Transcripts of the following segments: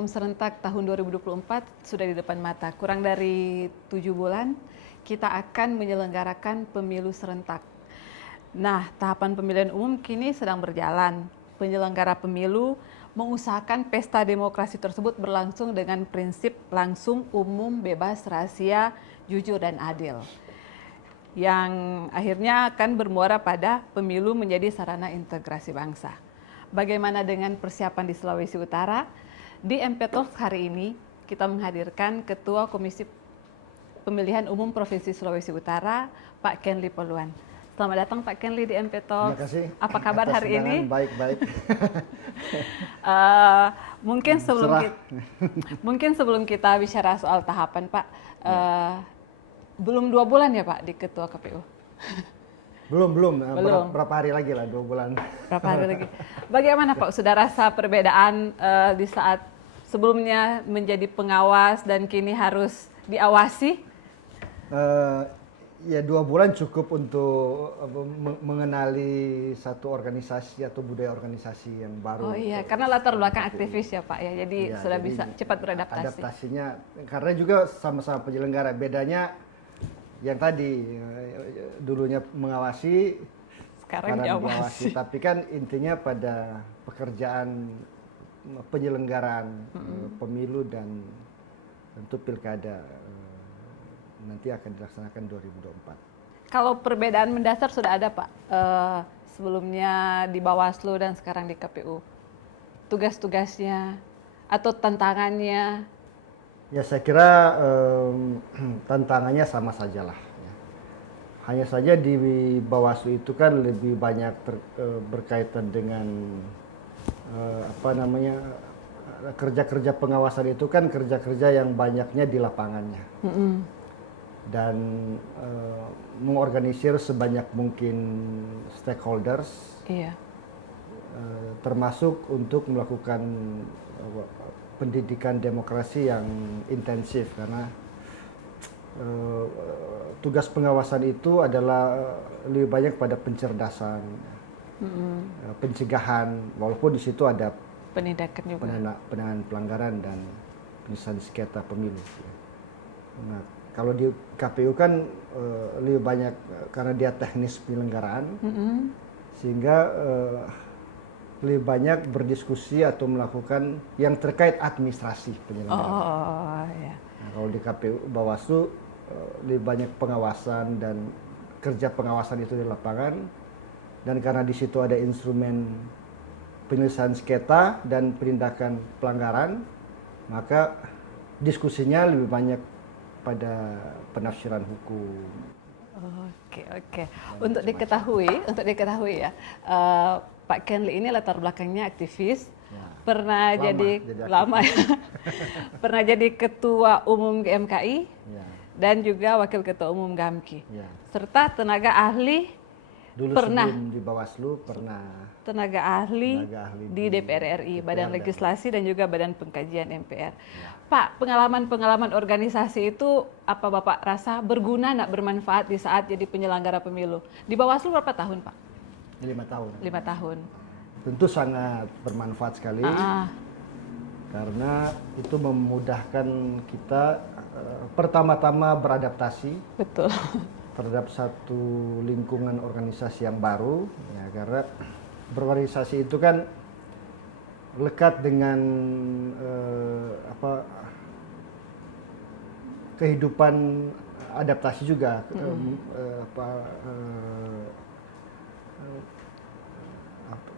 umum serentak tahun 2024 sudah di depan mata. Kurang dari 7 bulan kita akan menyelenggarakan pemilu serentak. Nah, tahapan pemilihan umum kini sedang berjalan. Penyelenggara pemilu mengusahakan pesta demokrasi tersebut berlangsung dengan prinsip langsung, umum, bebas, rahasia, jujur, dan adil. Yang akhirnya akan bermuara pada pemilu menjadi sarana integrasi bangsa. Bagaimana dengan persiapan di Sulawesi Utara? Di MP Talks hari ini kita menghadirkan Ketua Komisi Pemilihan Umum Provinsi Sulawesi Utara, Pak Kenli Poluan. Selamat datang Pak Kenli di MP Talks. Terima kasih. Apa kabar hari ini? Baik-baik. Mungkin sebelum kita bicara soal tahapan Pak, belum 2 bulan ya Pak di Ketua KPU? Belum. Berapa hari lagi lah, 2 bulan. Berapa hari lagi. Bagaimana Pak, sudah rasa perbedaan di saat sebelumnya menjadi pengawas dan kini harus diawasi? Ya 2 bulan cukup untuk mengenali satu organisasi atau budaya organisasi yang baru. Oh iya, karena latar belakang aktivis ya Pak ya, jadi sudah bisa cepat beradaptasi. Adaptasinya, karena juga sama-sama penyelenggara. Bedanya yang tadi dulunya mengawasi, sekarang diawasi. Tapi kan intinya pada pekerjaan penyelenggaraan pemilu dan tentu pilkada nanti akan dilaksanakan 2024. Kalau perbedaan mendasar sudah ada Pak, sebelumnya di Bawaslu dan sekarang di KPU, tugas-tugasnya atau tantangannya? Ya saya kira tantangannya sama sajalah. Ya. Hanya saja di Bawaslu itu kan lebih banyak berkaitan dengan kerja-kerja pengawasan itu kan kerja-kerja yang banyaknya di lapangannya. Dan mengorganisir sebanyak mungkin stakeholders, termasuk untuk melakukan pendidikan demokrasi yang intensif, karena tugas pengawasan itu adalah lebih banyak pada pencerdasan, pencegahan, walaupun di situ ada penindakan juga, penanganan pelanggaran dan penyelesaian sengketa pemilu. Nah, kalau di KPU kan lebih banyak karena dia teknis penyelenggaraan, sehingga lebih banyak berdiskusi atau melakukan yang terkait administrasi penyelenggaraan. Ya. Nah, kalau di KPU Bawaslu lebih banyak pengawasan dan kerja pengawasan itu di lapangan, dan karena di situ ada instrumen penyelesaian sengketa dan penindakan pelanggaran, maka diskusinya lebih banyak pada penafsiran hukum. Oke. Untuk diketahui ya, Pak Kenli ini latar belakangnya aktivis, pernah jadi ketua umum GMKI, dan juga wakil ketua umum GAMKI, serta tenaga ahli. Dulu sebelum di Bawaslu pernah tenaga ahli di DPR RI, Badan Legislasi dan juga Badan Pengkajian MPR. Pak, pengalaman organisasi itu apa Bapak rasa berguna, bermanfaat di saat jadi penyelenggara pemilu? Di Bawaslu berapa tahun Pak? 5 tahun. 5 tahun. Tentu sangat bermanfaat sekali, karena itu memudahkan kita pertama-tama beradaptasi. Betul. Terhadap satu lingkungan organisasi yang baru, ya, karena berorganisasi itu kan lekat dengan kehidupan adaptasi juga,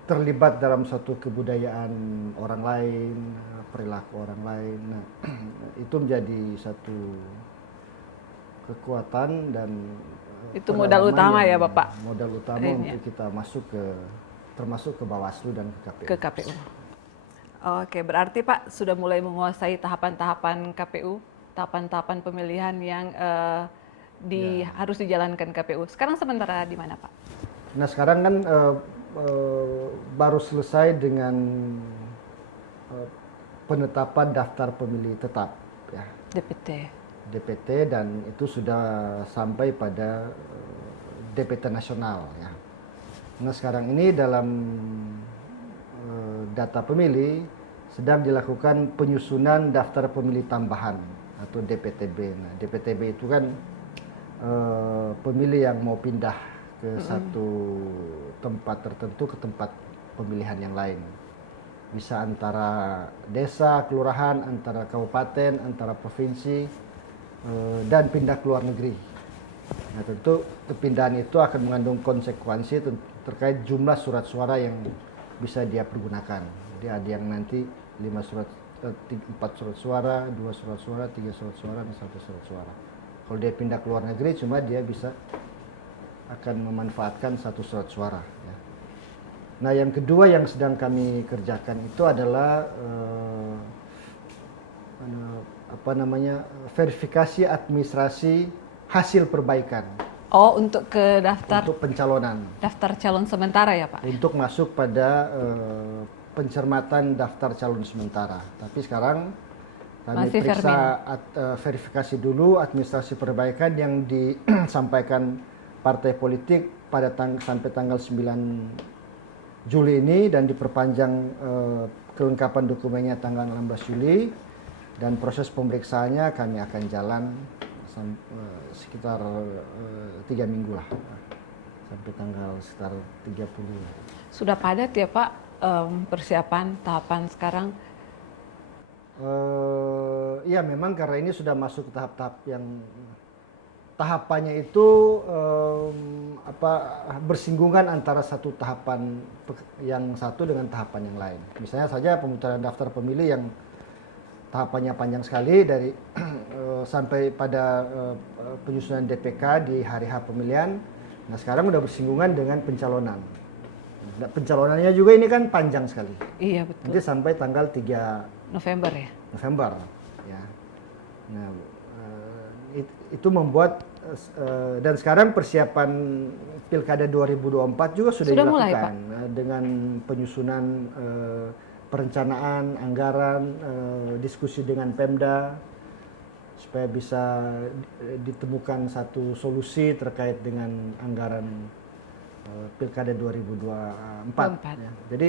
terlibat dalam suatu kebudayaan orang lain, perilaku orang lain. Nah, itu menjadi satu kekuatan dan itu modal utama ya Bapak. Modal utama untuk kita termasuk ke Bawaslu dan ke KPU. Oke, berarti Pak sudah mulai menguasai tahapan-tahapan KPU, tahapan-tahapan pemilihan yang harus dijalankan KPU. Sekarang sementara di mana Pak? Nah sekarang kan baru selesai dengan penetapan daftar pemilih tetap, ya. DPT, dan itu sudah sampai pada DPT nasional, ya. Nah sekarang ini dalam data pemilih sedang dilakukan penyusunan daftar pemilih tambahan atau DPTB. Nah, DPTB itu kan pemilih yang mau pindah ke satu tempat tertentu ke tempat pemilihan yang lain. Bisa antara desa, kelurahan, antara kabupaten, antara provinsi, dan pindah ke luar negeri. Nah, tentu kepindahan itu akan mengandung konsekuensi terkait jumlah surat suara yang bisa dia pergunakan. Jadi ada yang nanti 4 surat suara, 2 surat suara, 3 surat suara, dan 1 surat suara. Kalau dia pindah ke luar negeri, cuma dia bisa akan memanfaatkan 1 surat suara. Ya. Nah, yang kedua yang sedang kami kerjakan itu adalah verifikasi administrasi hasil perbaikan. Oh, untuk ke daftar untuk pencalonan. Daftar calon sementara ya, Pak? Untuk masuk pada pencermatan daftar calon sementara. Tapi sekarang kami Masih periksa verifikasi dulu administrasi perbaikan yang disampaikan partai politik pada sampai tanggal 9 Juli ini dan diperpanjang kelengkapan dokumennya tanggal 16 Juli dan proses pemeriksaannya kami akan jalan sekitar 3 minggu lah sampai tanggal sekitar 30. Sudah padat ya Pak persiapan tahapan sekarang? Ya memang karena ini sudah masuk tahap-tahap yang tahapannya itu bersinggungan antara satu tahapan yang satu dengan tahapan yang lain. Misalnya saja pemutaran daftar pemilih yang tahapannya panjang sekali dari sampai pada penyusunan DPK di hari H pemilihan. Nah sekarang udah bersinggungan dengan pencalonan. Nah, pencalonannya juga ini kan panjang sekali. Iya betul. Nanti sampai tanggal 3 November ya. November ya. Nah itu membuat dan sekarang persiapan Pilkada 2024 juga sudah dilakukan mulai, Pak? Dengan penyusunan perencanaan, anggaran, diskusi dengan Pemda supaya bisa ditemukan satu solusi terkait dengan anggaran Pilkada 2024. Ya. Jadi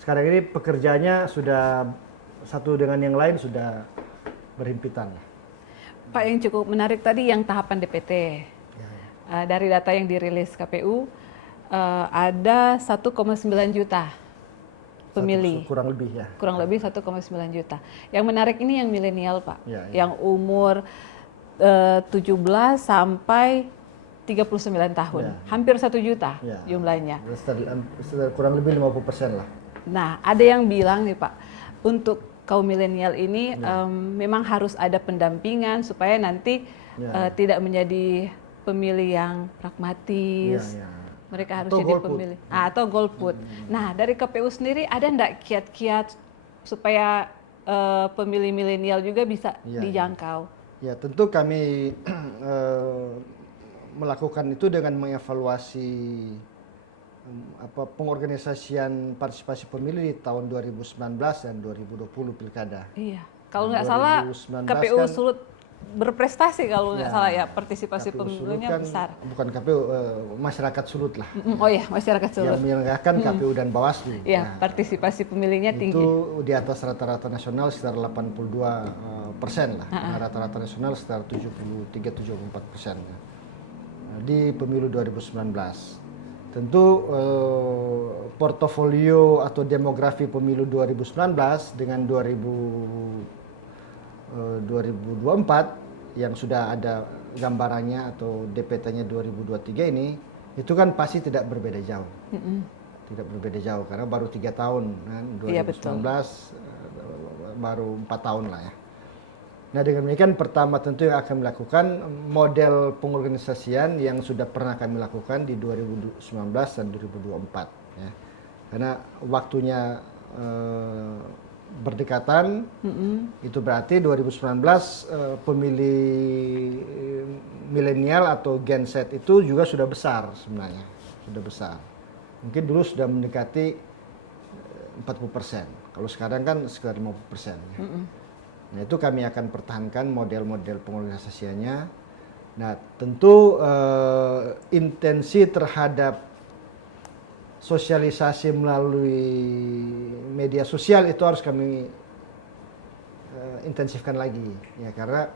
sekarang ini pekerjaannya sudah satu dengan yang lain sudah berhimpitan. Pak, yang cukup menarik tadi yang tahapan DPT. Dari data yang dirilis KPU ada 1,9 juta pemilih. Kurang lebih ya. Kurang lebih 1,9 juta. Yang menarik ini yang milenial Pak. Ya. Yang umur 17 sampai 39 tahun. Ya. Hampir 1 juta jumlahnya. Kurang lebih 50% lah. Nah, ada yang bilang nih Pak, untuk kaum milenial ini memang harus ada pendampingan supaya nanti tidak menjadi pemilih yang pragmatis. Mereka harus jadi pemilih atau golput. Nah, dari KPU sendiri ada enggak kiat-kiat supaya pemilih milenial juga bisa dijangkau? Ya, tentu kami melakukan itu dengan mengevaluasi pengorganisasian partisipasi pemilih di tahun 2019 dan 2020 pilkada. Iya, kalau nggak salah KPU kan, Sulut berprestasi kalau nggak salah ya, partisipasi pemilihnya kan besar. Bukan KPU, masyarakat Sulut lah. Oh iya, masyarakat Sulut. Yang menyelenggarakan KPU dan Bawaslu. Iya, partisipasi pemilihnya tinggi. Itu di atas rata-rata nasional sekitar 82% lah. Rata-rata nasional sekitar 73-74% di pemilu 2019. Tentu portofolio atau demografi pemilu 2019 dengan 2024 yang sudah ada gambarannya atau DPT-nya 2023 ini, itu kan pasti tidak berbeda jauh. Tidak berbeda jauh karena baru 3 tahun kan, 2019 baru 4 tahun lah ya. Nah dengan demikian pertama tentu yang akan melakukan model pengorganisasian yang sudah pernah kami lakukan di 2019 dan 2024 ya. Karena waktunya berdekatan, itu berarti 2019 pemilih milenial atau Gen Z itu juga sudah besar sebenarnya, sudah besar. Mungkin dulu sudah mendekati 40%, kalau sekarang kan sekitar 50%. Ya. Nah itu kami akan pertahankan model-model pengorganisasiannya. Nah tentu intensi terhadap sosialisasi melalui media sosial itu harus kami intensifkan lagi, ya, karena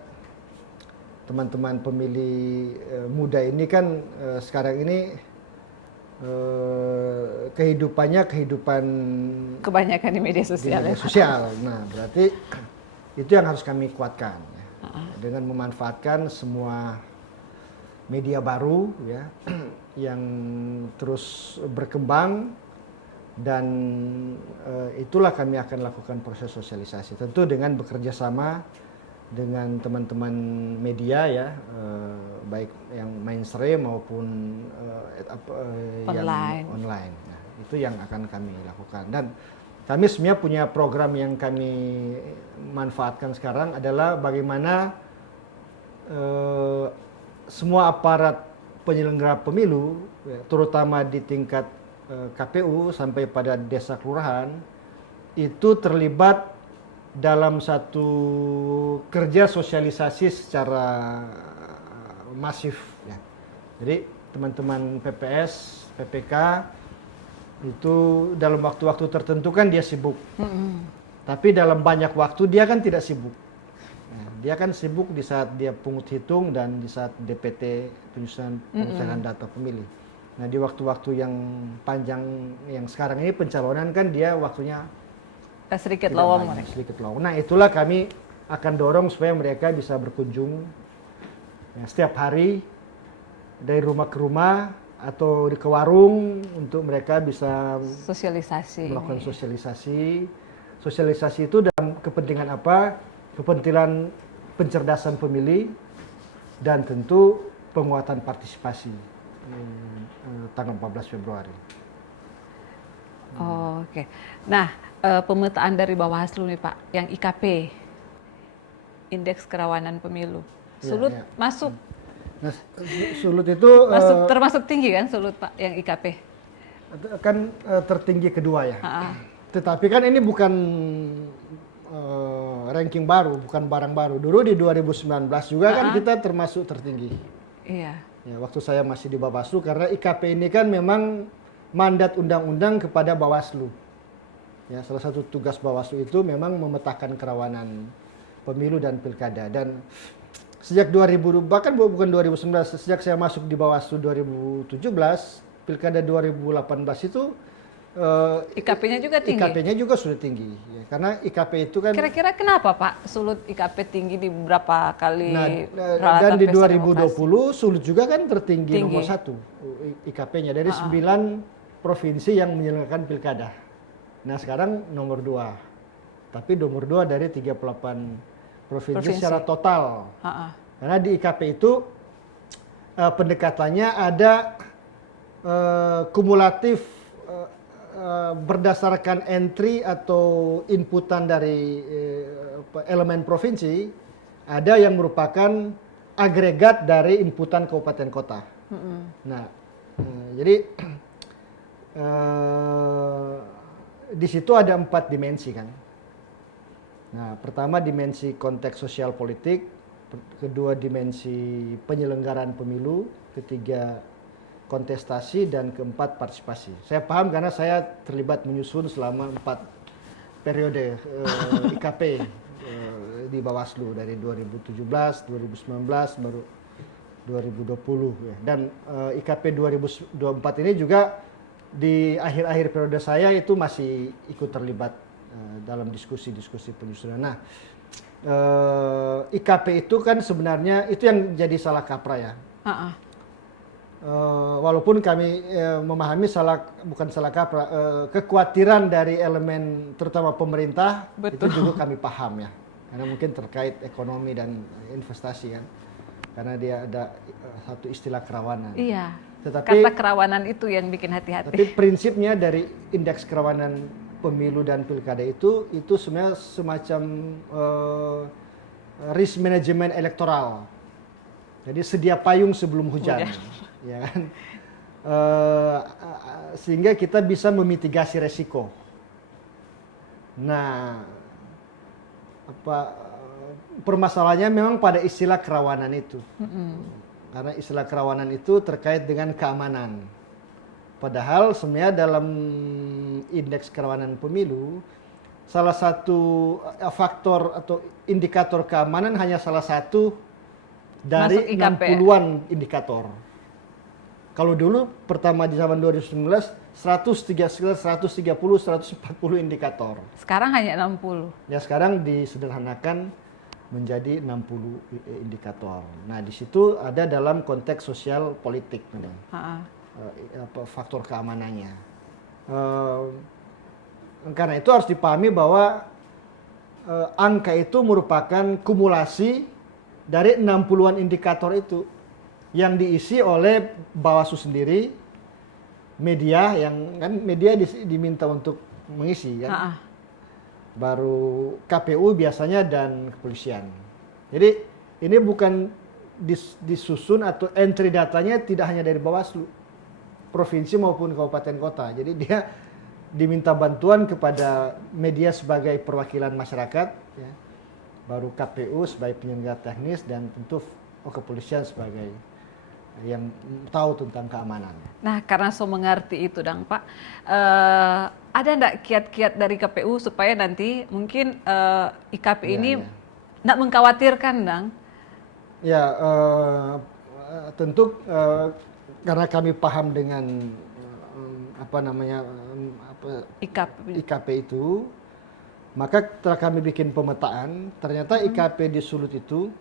teman-teman pemilih muda ini kan sekarang ini kehidupan kebanyakan di media di sosial. media sosial. Nah, berarti itu yang harus kami kuatkan, ya. Dengan memanfaatkan semua media baru, ya, yang terus berkembang, dan itulah kami akan lakukan proses sosialisasi. Tentu dengan bekerja sama dengan teman-teman media, ya, baik yang mainstream maupun yang online. Nah, itu yang akan kami lakukan. Dan kami sebenarnya punya program yang kami manfaatkan sekarang adalah bagaimana semua aparat penyelenggara pemilu, ya, terutama di tingkat KPU sampai pada desa kelurahan, itu terlibat dalam satu kerja sosialisasi secara masif, ya. Jadi teman-teman PPS, PPK itu dalam waktu-waktu tertentu kan dia sibuk, tapi dalam banyak waktu dia kan tidak sibuk. Nah, dia kan sibuk di saat dia pungut hitung dan di saat DPT, penyusunan data pemilih. Nah, di waktu-waktu yang panjang yang sekarang ini pencalonan kan dia waktunya sedikit lowong. Sedikit lowong. Nah, itulah kami akan dorong supaya mereka bisa berkunjung, ya, setiap hari dari rumah ke rumah atau ke warung untuk mereka bisa melakukan sosialisasi. Sosialisasi itu dalam kepentingan apa? Kepentingan pencerdasan pemilih dan tentu penguatan partisipasi tanggal 14 Februari. Oh, oke. Nah, pemetaan dari Bawaslu nih Pak, yang IKP, Indeks Kerawanan Pemilu, Sulut masuk. Nah, Sulut itu termasuk tinggi kan Sulut Pak, yang IKP? Kan tertinggi kedua, ya. Tetapi kan ini bukan ranking baru, bukan barang baru. Dulu di 2019 juga kan kita termasuk tertinggi. Iya. Ya, waktu saya masih di Bawaslu, karena IKP ini kan memang mandat undang-undang kepada Bawaslu. Ya, salah satu tugas Bawaslu itu memang memetakan kerawanan pemilu dan pilkada. Dan sejak 2000, bahkan bukan 2019, sejak saya masuk di Bawaslu 2017, pilkada 2018 itu IKP-nya juga tinggi. IKP-nya juga sudah tinggi, ya, karena IKP itu kan. Kira-kira kenapa Pak Sulut IKP tinggi di beberapa kali? Dan di 2020 Sulut juga kan tertinggi nomor 1 IKP-nya dari 9 provinsi yang menyelenggarakan pilkada. Nah, sekarang nomor 2, tapi nomor 2 dari 38 provinsi secara total. Karena di IKP itu pendekatannya ada kumulatif. Berdasarkan entry atau inputan dari elemen provinsi, ada yang merupakan agregat dari inputan kabupaten kota. Nah, jadi di situ ada 4 dimensi kan. Nah, pertama dimensi konteks sosial politik, kedua dimensi penyelenggaraan pemilu, ketiga kontestasi, dan keempat partisipasi. Saya paham karena saya terlibat menyusun selama 4 periode IKP di Bawaslu dari 2017, 2019, baru 2020. Ya. Dan IKP 2024 ini juga di akhir-akhir periode saya itu masih ikut terlibat dalam diskusi-diskusi penyusunan. Nah, IKP itu kan sebenarnya itu yang jadi salah kaprah, ya. Walaupun kami memahami bukan salah kaprah, kekhawatiran dari elemen terutama pemerintah. Betul. Itu juga kami paham, ya, karena mungkin terkait ekonomi dan investasi kan, karena dia ada satu istilah kerawanan. Iya. Kata kerawanan itu yang bikin hati-hati. Tapi prinsipnya dari indeks kerawanan pemilu dan pilkada itu sebenarnya semacam risk management elektoral. Jadi sedia payung sebelum hujan. Ya kan? Sehingga kita bisa memitigasi resiko. Nah, permasalahannya memang pada istilah kerawanan itu. Karena istilah kerawanan itu terkait dengan keamanan. Padahal sebenarnya dalam indeks kerawanan pemilu, salah satu faktor atau indikator keamanan hanya salah satu Masuk dari IKP. 60-an indikator. Kalau dulu pertama di zaman 2019, 130, 140 indikator. Sekarang hanya 60. Ya sekarang disederhanakan menjadi 60 indikator. Nah, di situ ada dalam konteks sosial politik memang. Faktor keamanannya. Karena itu harus dipahami bahwa angka itu merupakan kumulasi dari 60-an indikator itu yang diisi oleh Bawaslu sendiri, media yang kan media diminta untuk mengisi kan. Baru KPU biasanya dan kepolisian. Jadi ini bukan disusun atau entry datanya tidak hanya dari Bawaslu, provinsi maupun kabupaten kota. Jadi dia diminta bantuan kepada media sebagai perwakilan masyarakat, ya. Baru KPU sebagai penyelenggara teknis dan tentu kepolisian sebagai yang tahu tentang keamanan. Nah, karena so mengerti itu, Dang, Pak, ada enggak kiat-kiat dari KPU supaya nanti mungkin IKP ini enggak mengkhawatirkan, Dang? Ya, tentu karena kami paham dengan IKP itu, maka setelah kami bikin pemetaan, ternyata IKP di Sulut itu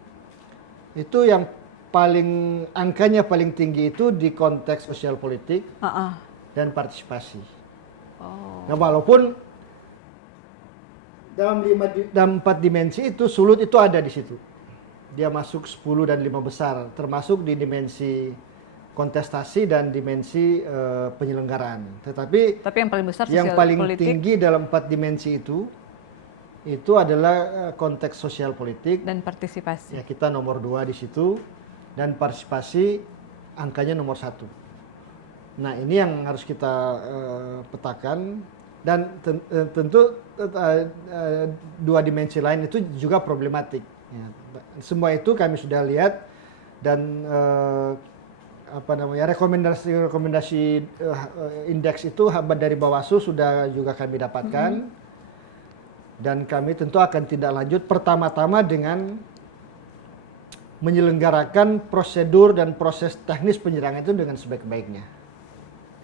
yang paling angkanya paling tinggi itu di konteks sosial politik dan partisipasi. Nah, walaupun dalam 4 dimensi itu Sulut itu ada di situ. Dia masuk 10 dan 5 besar, termasuk di dimensi kontestasi dan dimensi penyelenggaraan. Tetapi yang paling besar yang paling tinggi dalam 4 dimensi itu adalah konteks sosial politik dan partisipasi. Ya, kita nomor 2 di situ, dan partisipasi angkanya nomor 1. Nah, ini yang harus kita petakan, dan tentu 2 dimensi lain itu juga problematik. Ya, semua itu kami sudah lihat, dan rekomendasi indeks itu dari Bawaslu sudah juga kami dapatkan, dan kami tentu akan tidak lanjut pertama-tama dengan menyelenggarakan prosedur dan proses teknis penyerangan itu dengan sebaik-baiknya.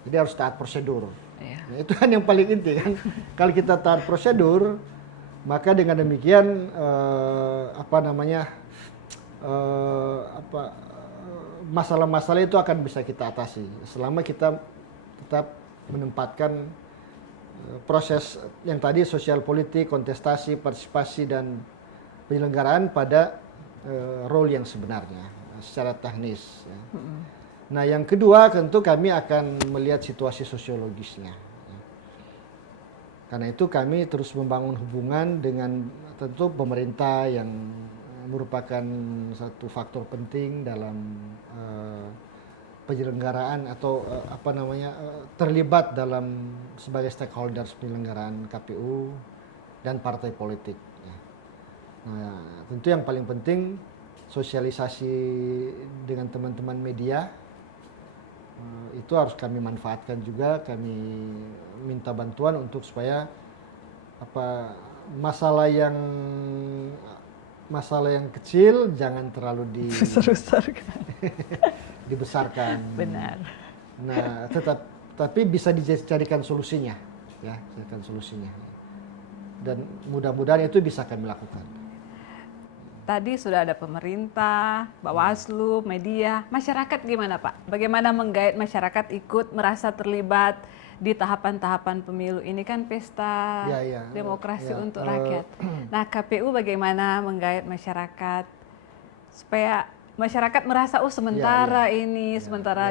Jadi harus taat prosedur. Nah, itu kan yang paling inti kan. Kalau kita taat prosedur, maka dengan demikian masalah-masalah itu akan bisa kita atasi selama kita tetap menempatkan proses yang tadi sosial politik, kontestasi, partisipasi dan penyelenggaraan pada role yang sebenarnya secara teknis. Ya. Nah, yang kedua tentu kami akan melihat situasi sosiologisnya. Ya. Karena itu kami terus membangun hubungan dengan tentu pemerintah yang merupakan satu faktor penting dalam penyelenggaraan atau terlibat dalam sebagai stakeholders penyelenggaraan KPU dan partai politik. Ya. Nah, tentu yang paling penting sosialisasi dengan teman-teman media itu harus kami manfaatkan juga. Kami minta bantuan untuk supaya masalah yang kecil jangan terlalu dibesarkan. Benar. Nah, tapi bisa dicarikan solusinya, ya, carikan solusinya. Dan mudah-mudahan itu bisa kami lakukan. Tadi sudah ada pemerintah, Bawaslu, media, masyarakat gimana, Pak? Bagaimana menggait masyarakat ikut merasa terlibat di tahapan-tahapan pemilu ini, kan pesta demokrasi untuk rakyat. Nah, KPU bagaimana menggait masyarakat supaya masyarakat merasa sementara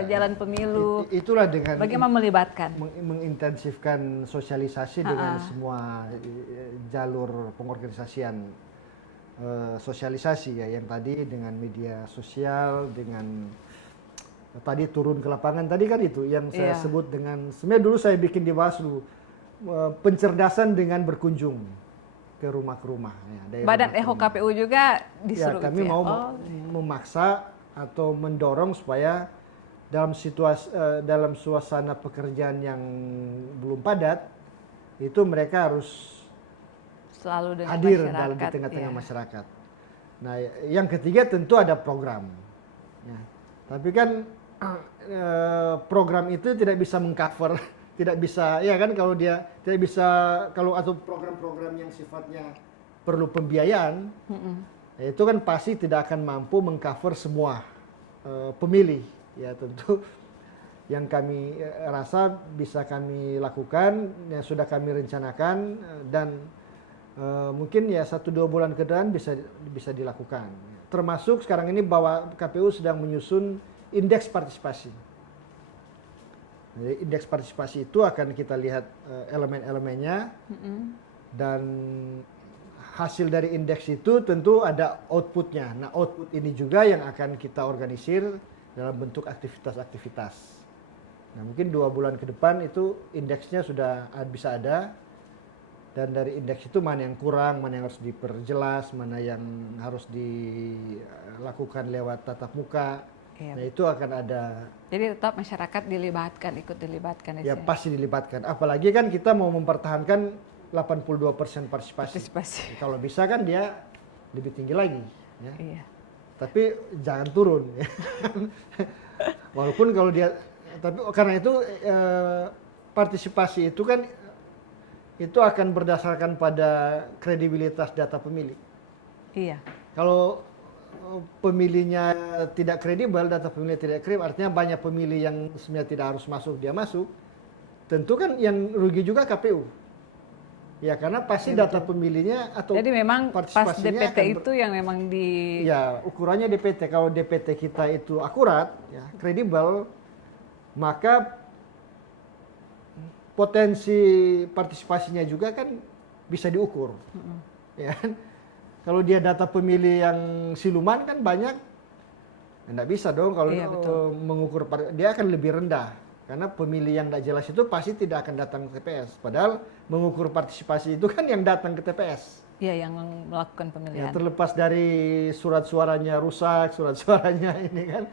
jalan pemilu. Itulah dengan bagaimana melibatkan, mengintensifkan sosialisasi dengan semua jalur pengorganisasian sosialisasi, ya, yang tadi dengan media sosial, dengan tadi turun ke lapangan tadi kan itu yang saya sebut dengan, sebenarnya dulu saya bikin di Bawaslu pencerdasan dengan berkunjung ke rumah ya, Badan Eho KPU juga disuruh kami mau memaksa atau mendorong supaya dalam suasana pekerjaan yang belum padat, itu mereka harus selalu dengan hadir masyarakat, di tengah-tengah ya. masyarakat. Nah, yang ketiga tentu ada program. Ya. Tapi kan program itu tidak bisa mengcover, tidak bisa, ya kan, kalau dia tidak bisa, kalau atau program-program yang sifatnya perlu pembiayaan, ya itu kan pasti tidak akan mampu mengcover semua pemilih. Ya tentu yang kami rasa bisa kami lakukan, yang sudah kami rencanakan, dan mungkin ya 1-2 bulan ke depan bisa dilakukan. Termasuk sekarang ini bahwa KPU sedang menyusun indeks partisipasi. Jadi indeks partisipasi itu akan kita lihat elemen-elemennya, dan hasil dari indeks itu tentu ada outputnya. Nah, output ini juga yang akan kita organisir dalam bentuk aktivitas-aktivitas. Nah, mungkin 2 bulan ke depan itu indeksnya sudah bisa ada, dan dari indeks itu mana yang kurang, mana yang harus diperjelas, mana yang harus dilakukan lewat tatap muka. Iya. Nah, itu akan ada. Jadi tetap masyarakat ikut dilibatkan. Ya pasti dilibatkan. Apalagi kan kita mau mempertahankan 82% partisipasi. Kalau bisa kan dia lebih tinggi lagi. Ya. Iya. Tapi jangan turun. Walaupun kalau dia, tapi karena itu partisipasi itu kan itu akan berdasarkan pada kredibilitas data pemilih. Iya. Kalau pemilihnya tidak kredibel, data pemilih tidak kredibel, artinya banyak pemilih yang sebenarnya tidak harus masuk, dia masuk. Tentu kan yang rugi juga KPU. Ya karena pasti data pemilihnya atau jadi memang pas DPT itu yang memang ya ukurannya DPT. Kalau DPT kita itu akurat, ya kredibel, maka potensi partisipasinya juga kan bisa diukur. Ya kan? Kalau dia data pemilih yang siluman kan banyak, nggak bisa dong kalau mengukur, dia akan lebih rendah. Karena pemilih yang tidak jelas itu pasti tidak akan datang ke TPS. Padahal mengukur partisipasi itu kan yang datang ke TPS. Iya, yang melakukan pemilihan. Ya, terlepas dari surat suaranya rusak, surat suaranya ini kan,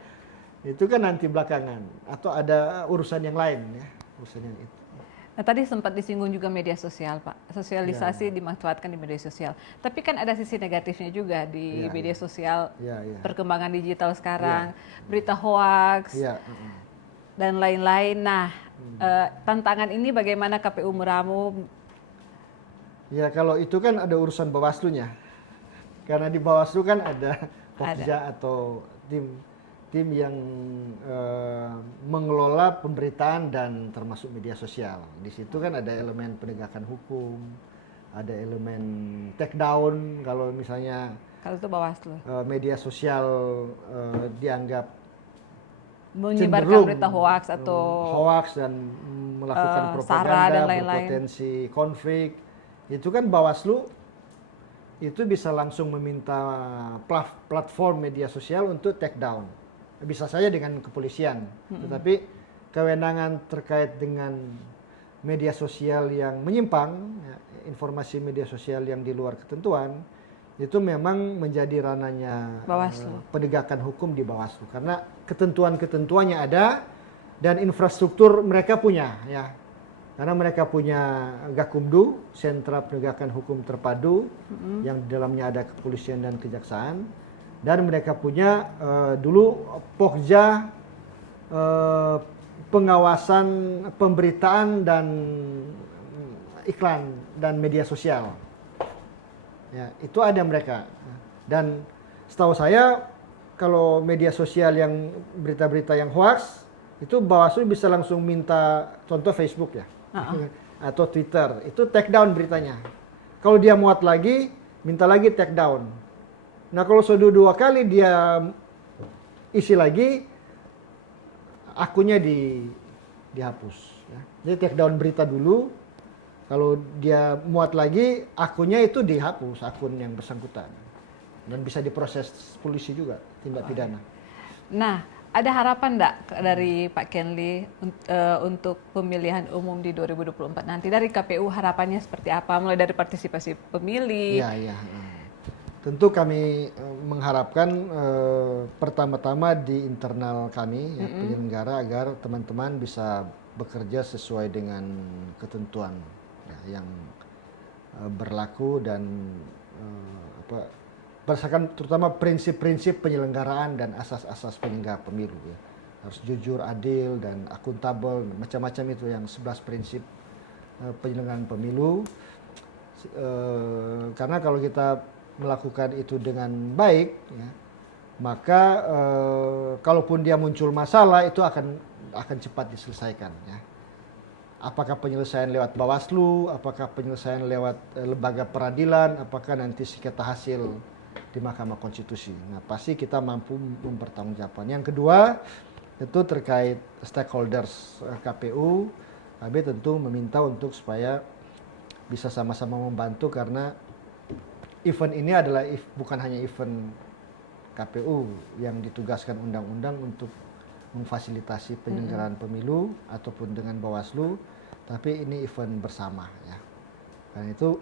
itu kan nanti belakangan. Atau ada urusan yang lain ya, urusan yang itu. Nah, tadi sempat disinggung juga media sosial, Pak. Sosialisasi dimanfaatkan di media sosial. Tapi kan ada sisi negatifnya juga di media sosial. Perkembangan digital sekarang, berita hoaks, dan lain-lain. Nah, tantangan ini bagaimana KPU meramu? Ya, kalau itu kan ada urusan Bawaslu-nya. Karena di Bawaslu kan ada Pokja atau tim yang mengelola pemberitaan dan termasuk media sosial. Di situ kan ada elemen penegakan hukum, ada elemen take down kalau misalnya itu Bawaslu. Media sosial dianggap menyebarkan berita hoaks atau hoaks dan melakukan propaganda, berpotensi konflik. Itu kan Bawaslu itu bisa langsung meminta platform media sosial untuk take down. Bisa saja dengan kepolisian, tetapi kewenangan terkait dengan media sosial yang menyimpang, informasi media sosial yang di luar ketentuan, itu memang menjadi ranahnya penegakan hukum di Bawaslu. Karena ketentuan-ketentuannya ada dan infrastruktur mereka punya, ya. Karena mereka punya Gakumdu, Sentra Penegakan Hukum Terpadu, yang di dalamnya ada kepolisian dan kejaksaan. Dan mereka punya dulu Pokja, pengawasan pemberitaan dan iklan dan media sosial. Ya, itu ada mereka. Dan setahu saya kalau media sosial yang berita-berita yang hoax itu Bawaslu bisa langsung minta, contoh Facebook ya, atau Twitter, itu take down beritanya. Kalau dia muat lagi, minta lagi take down. Nah kalau sudah 2 kali dia isi lagi, akunnya dihapus. Ya. Jadi take down berita dulu. Kalau dia muat lagi, akunnya itu dihapus, akun yang bersangkutan. Dan bisa diproses polisi juga, tindak pidana. Nah, ada harapan enggak dari Pak Kenli untuk pemilihan umum di 2024 nanti? Dari KPU harapannya seperti apa? Mulai dari partisipasi pemilih. Iya. Tentu kami mengharapkan pertama-tama di internal kami ya, penyelenggara agar teman-teman bisa bekerja sesuai dengan ketentuan ya, yang berlaku dan berdasarkan terutama prinsip-prinsip penyelenggaraan dan asas-asas penyelenggara pemilu ya. Harus jujur, adil dan akuntabel, macam-macam itu yang 11 prinsip penyelenggaraan pemilu. Karena kalau kita melakukan itu dengan baik, ya, maka kalaupun dia muncul masalah itu akan cepat diselesaikan. Ya. Apakah penyelesaian lewat Bawaslu, apakah penyelesaian lewat lembaga peradilan, apakah nanti sengketa hasil di Mahkamah Konstitusi. Nah, pasti kita mampu mempertanggungjawabkan. Yang kedua, itu terkait stakeholders KPU, kami tentu meminta untuk supaya bisa sama-sama membantu karena event ini adalah bukan hanya event KPU yang ditugaskan undang-undang untuk memfasilitasi penyelenggaraan pemilu ataupun dengan Bawaslu, tapi ini event bersama ya. Karena itu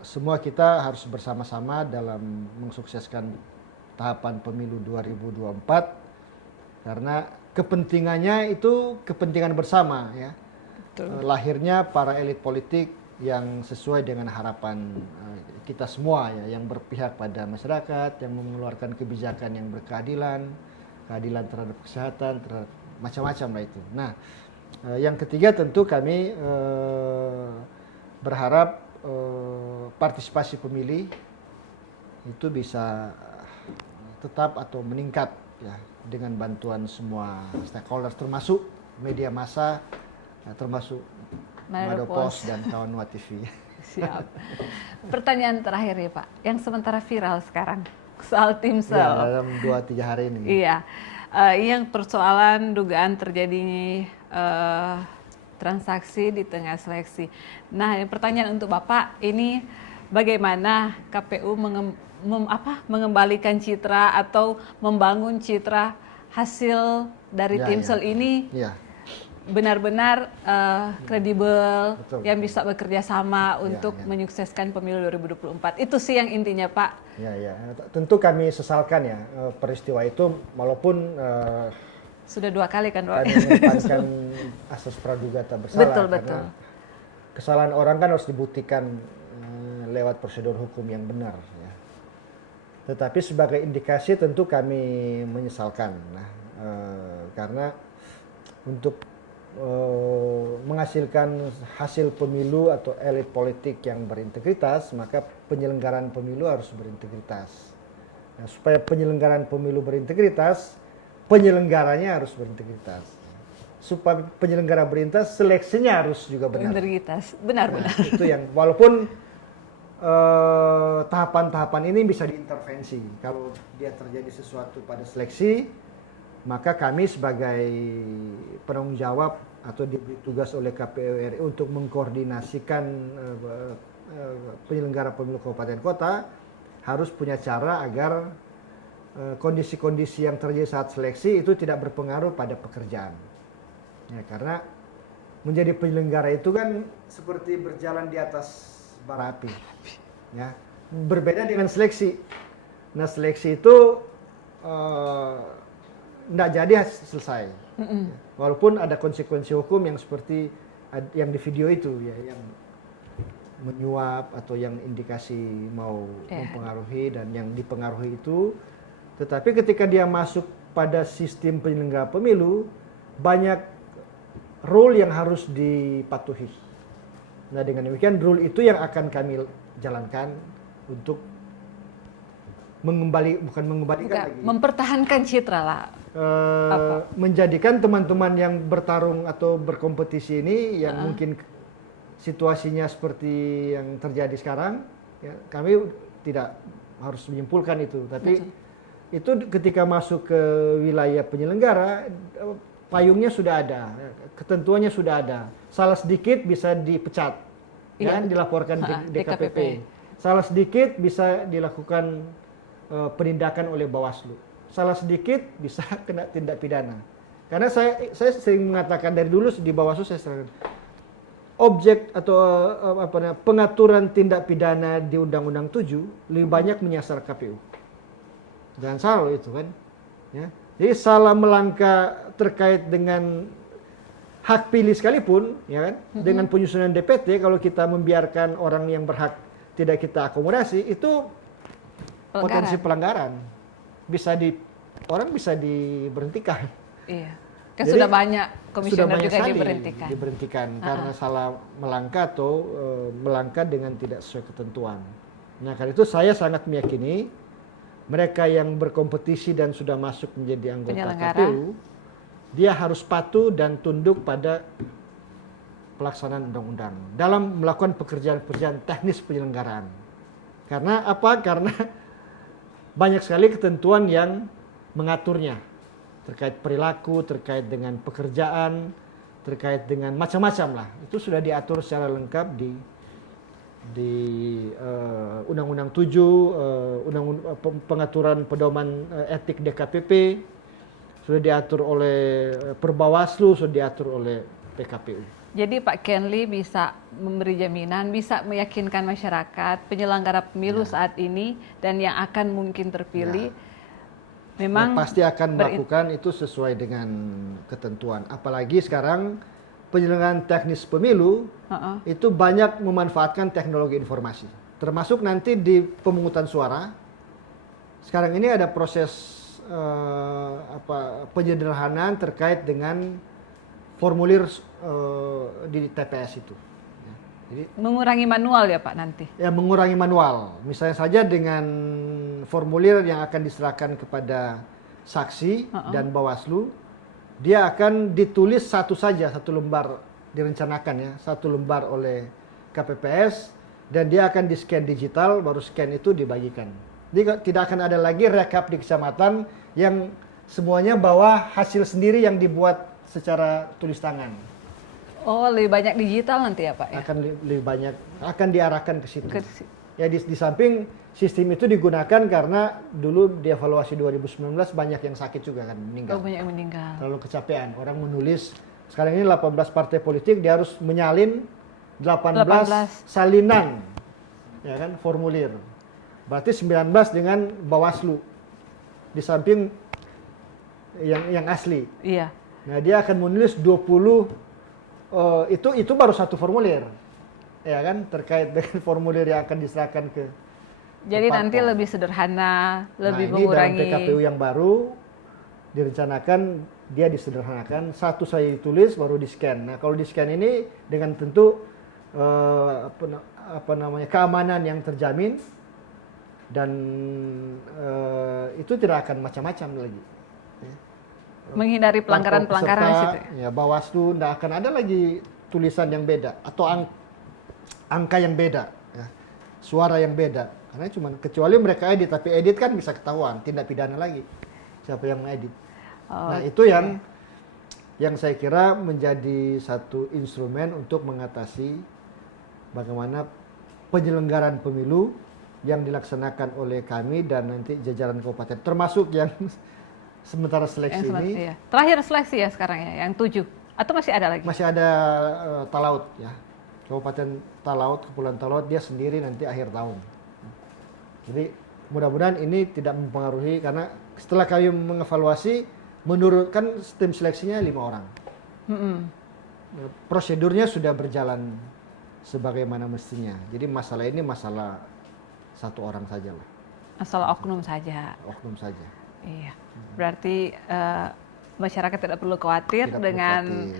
semua kita harus bersama-sama dalam mensukseskan tahapan pemilu 2024 karena kepentingannya itu kepentingan bersama ya. Betul. Lahirnya para elit politik yang sesuai dengan harapan kita semua ya, yang berpihak pada masyarakat, yang mengeluarkan kebijakan yang berkeadilan, keadilan terhadap kesehatan, terhadap macam-macam lah itu. Nah, yang ketiga tentu kami berharap partisipasi pemilih itu bisa tetap atau meningkat ya dengan bantuan semua stakeholders termasuk media massa, termasuk Manado Post dan kawan Nuat TV. Siap. Pertanyaan terakhir ya Pak, yang sementara viral sekarang soal Timsel. Ya, dalam 2-3 hari ini. Iya, yang persoalan dugaan terjadinya transaksi di tengah seleksi. Nah, pertanyaan untuk Bapak ini bagaimana KPU mengembalikan citra atau membangun citra hasil dari Timsel ini? Ya. Benar-benar kredibel, yang bisa bekerja sama untuk menyukseskan pemilu 2024. Itu sih yang intinya Pak. Ya. Tentu kami sesalkan ya peristiwa itu, walaupun sudah 2 kali kan Pak. Kami menempatkan asas praduga tak bersalah. Betul. Kesalahan orang kan harus dibuktikan lewat prosedur hukum yang benar. Ya. Tetapi sebagai indikasi tentu kami menyesalkan. Nah, karena untuk menghasilkan hasil pemilu atau elit politik yang berintegritas, maka penyelenggaraan pemilu harus berintegritas. Nah, supaya penyelenggaraan pemilu berintegritas, penyelenggaranya harus berintegritas. Supaya penyelenggara berintegritas, seleksinya harus juga benar. Berintegritas, benar. Nah, itu yang walaupun tahapan-tahapan ini bisa diintervensi. Kalau dia terjadi sesuatu pada seleksi, maka kami sebagai penanggung jawab atau diberi tugas oleh KPU RI untuk mengkoordinasikan penyelenggara pemilu kabupaten kota harus punya cara agar kondisi-kondisi yang terjadi saat seleksi itu tidak berpengaruh pada pekerjaan. Ya, karena menjadi penyelenggara itu kan seperti berjalan di atas bara api. Ya, berbeda dengan seleksi. Nah, seleksi itu tidak jadi selesai. Walaupun ada konsekuensi hukum yang seperti yang di video itu ya, yang menyuap atau yang indikasi mau mempengaruhi dan yang dipengaruhi itu, tetapi ketika dia masuk pada sistem penyelenggara pemilu banyak rule yang harus dipatuhi. Nah, dengan demikian rule itu yang akan kami jalankan untuk mempertahankan citra lah. Menjadikan teman-teman yang bertarung atau berkompetisi ini yang mungkin situasinya seperti yang terjadi sekarang, ya, kami tidak harus menyimpulkan itu, tapi itu ketika masuk ke wilayah penyelenggara, payungnya sudah ada, ketentuannya sudah ada. Salah sedikit bisa dipecat, dan dilaporkan di DKPP. Salah sedikit bisa dilakukan penindakan oleh Bawaslu. Salah sedikit bisa kena tindak pidana. Karena saya sering mengatakan dari dulu di Bawaslu saya sering, objek atau pengaturan tindak pidana di Undang-Undang 7 lebih banyak menyasar KPU. Jangan salah loh itu kan. Ya. Jadi salah melangkah terkait dengan hak pilih sekalipun, ya kan, dengan penyusunan DPT kalau kita membiarkan orang yang berhak tidak kita akomodasi itu potensi pelanggaran. Orang bisa diberhentikan. Iya. Kan Jadi, sudah banyak komisioner juga sekali diberhentikan. karena salah melangkah atau melangkah dengan tidak sesuai ketentuan. Nah, karena itu saya sangat meyakini mereka yang berkompetisi dan sudah masuk menjadi anggota KPU, dia harus patuh dan tunduk pada pelaksanaan undang-undang dalam melakukan pekerjaan-pekerjaan teknis penyelenggaraan. Karena apa? Karena banyak sekali ketentuan yang mengaturnya terkait perilaku, terkait dengan pekerjaan, terkait dengan macam-macam lah. Itu sudah diatur secara lengkap di Undang-Undang 7, pengaturan pedoman etik DKPP, sudah diatur oleh Perbawaslu, sudah diatur oleh PKPU. Jadi Pak Kenli bisa memberi jaminan, bisa meyakinkan masyarakat, penyelenggara pemilu saat ini dan yang akan mungkin terpilih, memang pasti akan melakukan itu sesuai dengan ketentuan. Apalagi sekarang penyelenggaraan teknis pemilu itu banyak memanfaatkan teknologi informasi. Termasuk nanti di pemungutan suara. Sekarang ini ada proses penyederhanaan terkait dengan formulir di TPS itu. Jadi mengurangi manual ya Pak nanti? Ya, mengurangi manual. Misalnya saja dengan formulir yang akan diserahkan kepada saksi dan Bawaslu, dia akan ditulis satu lembar direncanakan ya, satu lembar oleh KPPS dan dia akan di-scan digital, baru scan itu dibagikan. Jadi tidak akan ada lagi rekap di kecamatan yang semuanya bawa hasil sendiri yang dibuat secara tulis tangan. Oh, lebih banyak digital nanti ya Pak ya? Akan lebih banyak, akan diarahkan ke situ. Ya di samping sistem itu digunakan karena dulu di evaluasi 2019 banyak yang sakit juga kan, meninggal. Oh, banyak yang meninggal. Terlalu kecapean. Orang menulis, sekarang ini 18 partai politik, dia harus menyalin 18 salinan, ya kan, formulir. Berarti 19 dengan Bawaslu. Di samping yang asli. Iya. Nah, dia akan menulis 20, itu baru satu formulir. Ya kan, terkait dengan formulir yang akan diserahkan ke jadi nanti lebih sederhana, lebih mengurangi. Dalam PKPU yang baru direncanakan dia disederhanakan, satu saya ditulis baru di scan. Nah, kalau di scan ini dengan tentu keamanan yang terjamin dan itu tidak akan macam-macam lagi. Menghindari pelanggaran-pelanggaran di situ. Ya, Bawaslu tidak akan ada lagi tulisan yang beda atau angka yang beda, ya, suara yang beda. Karena kecuali mereka edit, tapi edit kan bisa ketahuan, tindak pidana lagi siapa yang mengedit. Nah, itu yang saya kira menjadi satu instrumen untuk mengatasi bagaimana penyelenggaraan pemilu yang dilaksanakan oleh kami dan nanti jajaran kabupaten, termasuk yang sementara seleksi ini. Iya. Terakhir seleksi ya sekarang ya, yang 7. Atau masih ada lagi? Masih ada Talaut ya. Kabupaten Talaut, Kepulauan Talaut dia sendiri nanti akhir tahun. Jadi mudah-mudahan ini tidak mempengaruhi karena setelah kami mengevaluasi menurutkan tim seleksinya 5 orang. Prosedurnya sudah berjalan sebagaimana mestinya. Jadi masalah ini masalah satu orang saja lah. Masalah oknum saja. Oknum saja. Iya. Berarti masyarakat tidak perlu khawatir dengan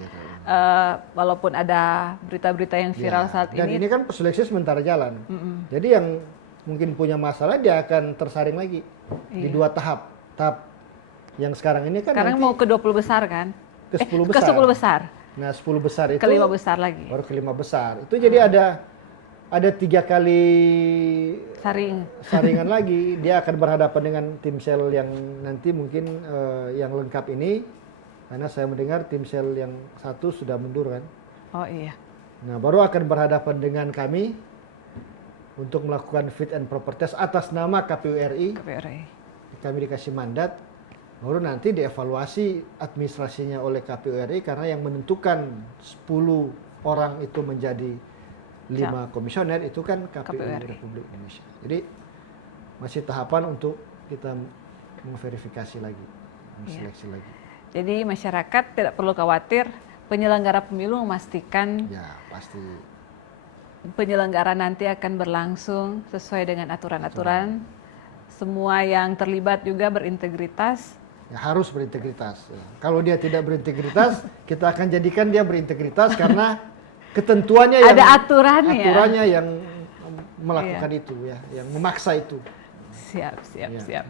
walaupun ada berita-berita yang viral saat ini. Dan ini kan seleksi sementara jalan. Jadi yang mungkin punya masalah dia akan tersaring lagi di 2 tahap. Tahap yang sekarang ini kan sekarang mau ke 20 besar kan? Ke 10 besar. Ke 10 besar. Nah, 10 besar itu ke 5 besar lagi. Baru ke 5 besar. Itu jadi ada 3 kali saringan lagi. Dia akan berhadapan dengan tim sel yang nanti mungkin yang lengkap ini. Karena saya mendengar tim sel yang satu sudah mundur kan. Oh iya. Nah, baru akan berhadapan dengan kami untuk melakukan fit and proper test atas nama KPU RI. Kami dikasih mandat, baru nanti dievaluasi administrasinya oleh KPU RI karena yang menentukan 10 orang itu menjadi 5 komisioner, itu kan KPU KPU Republik Indonesia. Jadi masih tahapan untuk kita memverifikasi lagi, seleksi lagi. Jadi masyarakat tidak perlu khawatir, penyelenggara pemilu memastikan Ya, pasti. Penyelenggara nanti akan berlangsung sesuai dengan aturan-aturan. Semua yang terlibat juga berintegritas. Ya, harus berintegritas. Ya. Kalau dia tidak berintegritas, kita akan jadikan dia berintegritas karena ketentuannya yang ada aturannya yang melakukan itu ya, yang memaksa itu. Siap. Ya.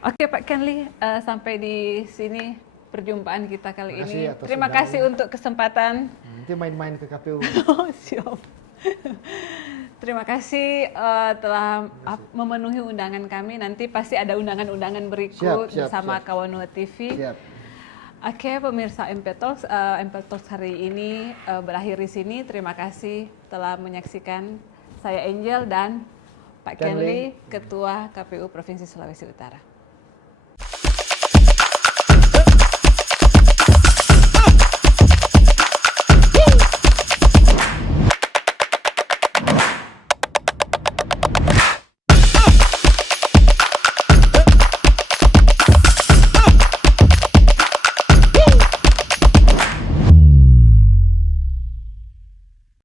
Oke Pak Kenli, sampai di sini perjumpaan kita kali ini. Terima undangan. kasih untuk kesempatan. Nanti main-main ke KPU. Oh, siap. Terima kasih telah memenuhi undangan kami. Nanti pasti ada undangan-undangan berikut bersama Kawanua TV. Siap. Oke, pemirsa MP Talks hari ini berakhir di sini. Terima kasih telah menyaksikan. Saya Angel dan Pak Kenli, Ketua KPU Provinsi Sulawesi Utara.